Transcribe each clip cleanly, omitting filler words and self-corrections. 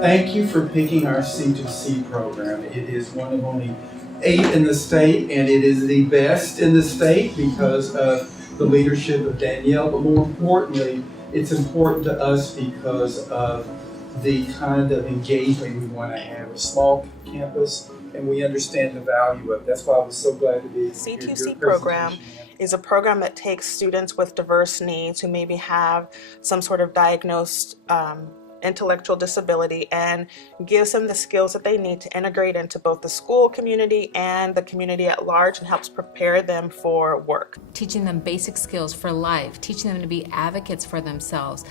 Thank you for picking our C2C program. It is one of only 8 in the state, and it is the best in the state because of the leadership of Danielle, but more importantly, it's important to us because of the kind of engagement we want to have. A small campus, and we understand the value of it. That's why I was so glad to be here. C2C program is a program that takes students with diverse needs who maybe have some sort of diagnosed intellectual disability and gives them the skills that they need to integrate into both the school community and the community at large, and helps prepare them for work. Teaching them basic skills for life, teaching them to be advocates for themselves,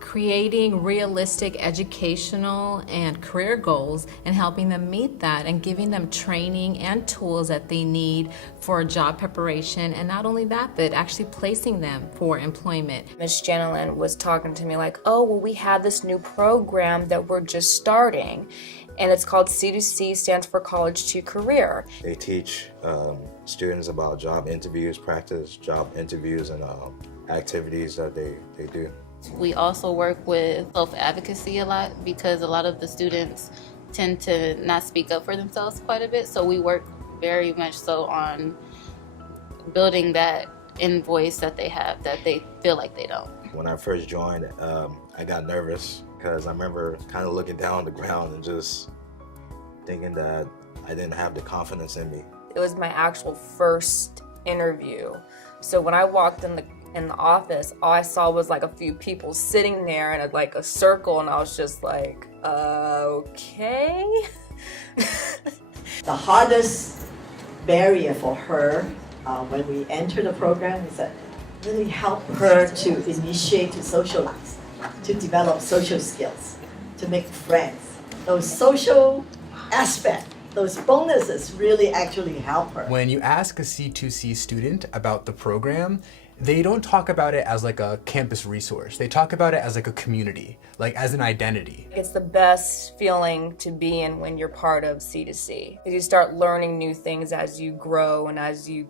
creating realistic educational and career goals and helping them meet that, and giving them training and tools that they need for job preparation, and not only that, but actually placing them for employment. Ms. Janelin was talking to me like, oh, well, we have this new program that we're just starting, and it's called C2C, stands for College to Career. They teach students about job interviews, practice job interviews, and activities that they do. We also work with self-advocacy a lot because a lot of the students tend to not speak up for themselves quite a bit. So we work very much so on building that invoice that they have that they feel like they don't. When I first joined, I got nervous because I remember kind of looking down on the ground and just thinking that I didn't have the confidence in me. It was my actual first interview. So when I walked in the office, all I saw was like a few people sitting there in a circle, and I was just like, okay. The hardest barrier for her when we enter the program is that really help her to initiate, to socialize, to develop social skills, to make friends. Those social aspects, those bonuses really actually help her. When you ask a C2C student about the program, they don't talk about it as like a campus resource. They talk about it as like a community, like as an identity. It's the best feeling to be in when you're part of C2C. You start learning new things as you grow and as you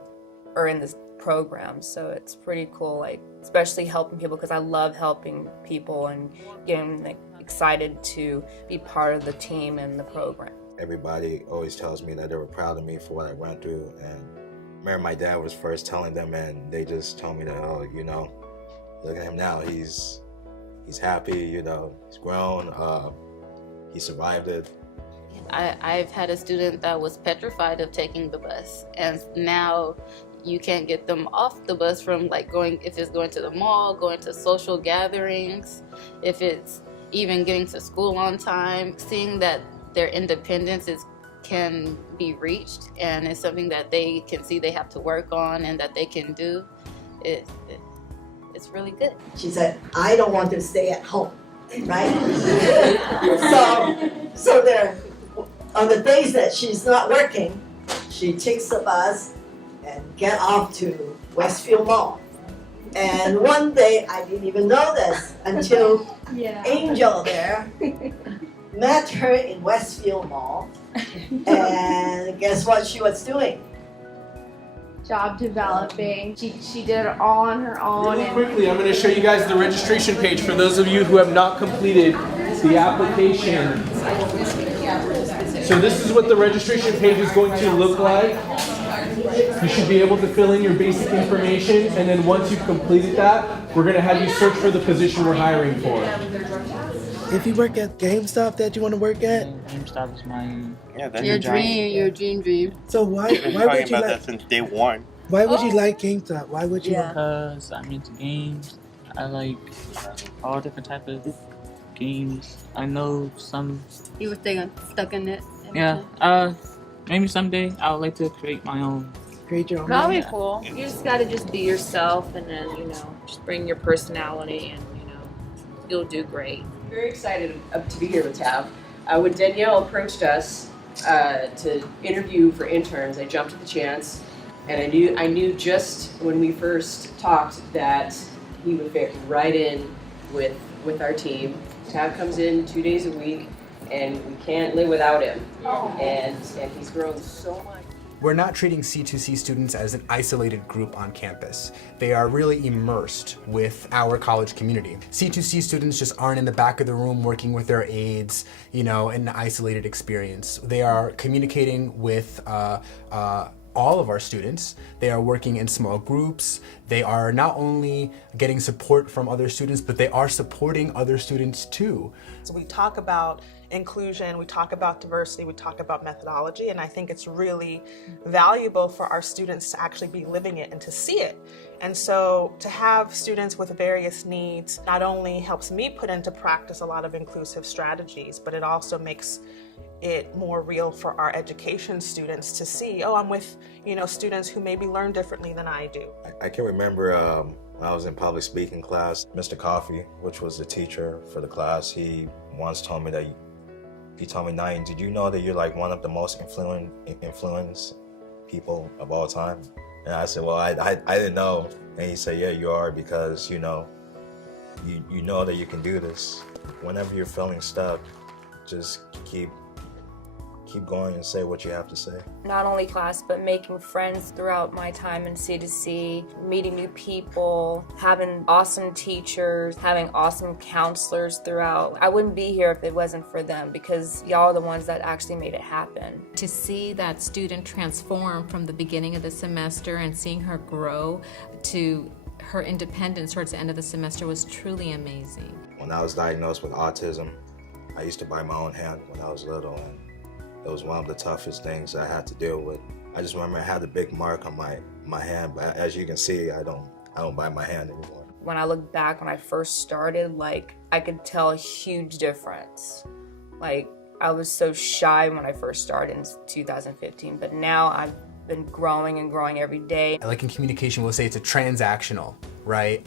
are in this program. So it's pretty cool, like especially helping people, because I love helping people and getting excited to be part of the team and the program. Everybody always tells me that they were proud of me for what I went through, and I remember my dad was first telling them, and they just told me that, oh, look at him now. He's happy, he's grown, he survived it. I've had a student that was petrified of taking the bus, and now you can't get them off the bus from if it's going to the mall, going to social gatherings, if it's even getting to school on time. Seeing that their independence can be reached, and it's something that they can see they have to work on and that they can do. It's really good. She said, I don't want to stay at home, right? so there, on the days that she's not working, she takes the bus and get off to Westfield Mall. And one day, I didn't even know this until Angel there met her in Westfield Mall, and guess what she was doing? Job developing. She did it all on her own. Really quickly, I'm going to show you guys the registration page for those of you who have not completed the application. So this is what the registration page is going to look like. You should be able to fill in your basic information, and then once you've completed that, we're going to have you search for the position we're hiring for. If you work at GameStop that you want to work at? GameStop is my your dream. So why would you about like that since day one? Why would you like GameStop? Why would you? Because I'm into games. I like all different types of games. I know some. You were stuck in it. Yeah. Maybe someday I would like to create my own. Create your own. That'll be cool. You just gotta just be yourself, and then just bring your personality, and you'll do great. Very excited to be here with Tav. When Danielle approached us to interview for interns, I jumped at the chance, and I knew just when we first talked that he would fit right in with our team. Tav comes in 2 days a week. and we can't live without him. And he's grown so much. We're not treating C2C students as an isolated group on campus. They are really immersed with our college community. C2C students just aren't in the back of the room working with their aides, you know, in an isolated experience. They are communicating with all of our students. They are working in small groups. They are not only getting support from other students, but they are supporting other students too. So we talk about inclusion, we talk about diversity, we talk about methodology, and I think it's really valuable for our students to actually be living it and to see it. And so to have students with various needs not only helps me put into practice a lot of inclusive strategies, but it also makes it more real for our education students to see, oh, I'm with, you know, students who maybe learn differently than I do. I can remember when I was in public speaking class, Mr. Coffey, which was the teacher for the class, he once told me that he told me, Naeem, did you know that you're like one of the most influenced people of all time? And I said, well, I didn't know. And he said, yeah, you are, because you know that you can do this. Whenever you're feeling stuck, just keep going and say what you have to say. Not only class, but making friends throughout my time in C2C, meeting new people, having awesome teachers, having awesome counselors throughout. I wouldn't be here if it wasn't for them, because y'all are the ones that actually made it happen. To see that student transform from the beginning of the semester and seeing her grow to her independence towards the end of the semester was truly amazing. When I was diagnosed with autism, I used to bite my own hand when I was little, and it was one of the toughest things I had to deal with. I just remember I had a big mark on my hand, but as you can see, I don't bite my hand anymore. When I look back when I first started, like, I could tell a huge difference. Like, I was so shy when I first started in 2015, but now I've been growing and growing every day. Like in communication, we'll say it's a transactional, right,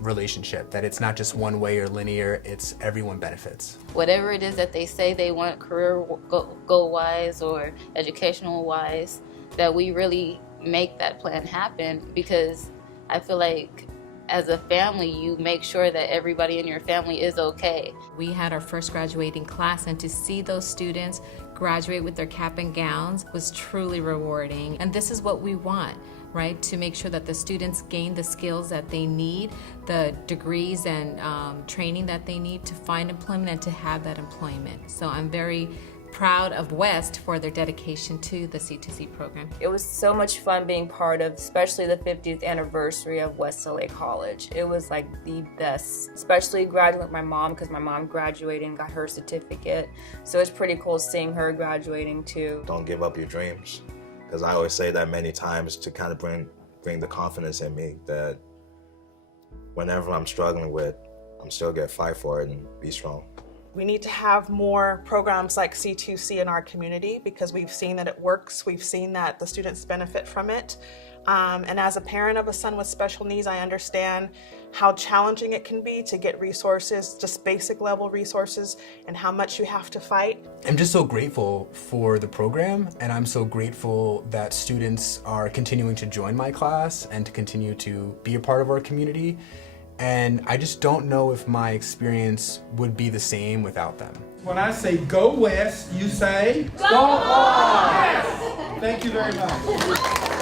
relationship, that it's not just one way or linear, it's everyone benefits. Whatever it is that they say they want career goal-wise or educational-wise, that we really make that plan happen, because I feel like as a family, you make sure that everybody in your family is okay. We had our first graduating class, and to see those students graduate with their cap and gowns was truly rewarding. And this is what we want, right? To make sure that the students gain the skills that they need, the degrees and training that they need to find employment and to have that employment. So I'm very proud of West for their dedication to the C2C program. It was so much fun being part of, especially the 50th anniversary of West LA College. It was like the best, especially graduating with my mom, because my mom graduated and got her certificate. So it's pretty cool seeing her graduating too. Don't give up your dreams, because I always say that many times to kind of bring the confidence in me that whenever I'm struggling with, I'm still gonna fight for it and be strong. We need to have more programs like C2C in our community, because we've seen that it works. We've seen that the students benefit from it. And as a parent of a son with special needs, I understand how challenging it can be to get resources, just basic level resources, and how much you have to fight. I'm just so grateful for the program, and I'm so grateful that students are continuing to join my class and to continue to be a part of our community. And I just don't know if my experience would be the same without them. When I say go West, you say? Go West! Thank you very much.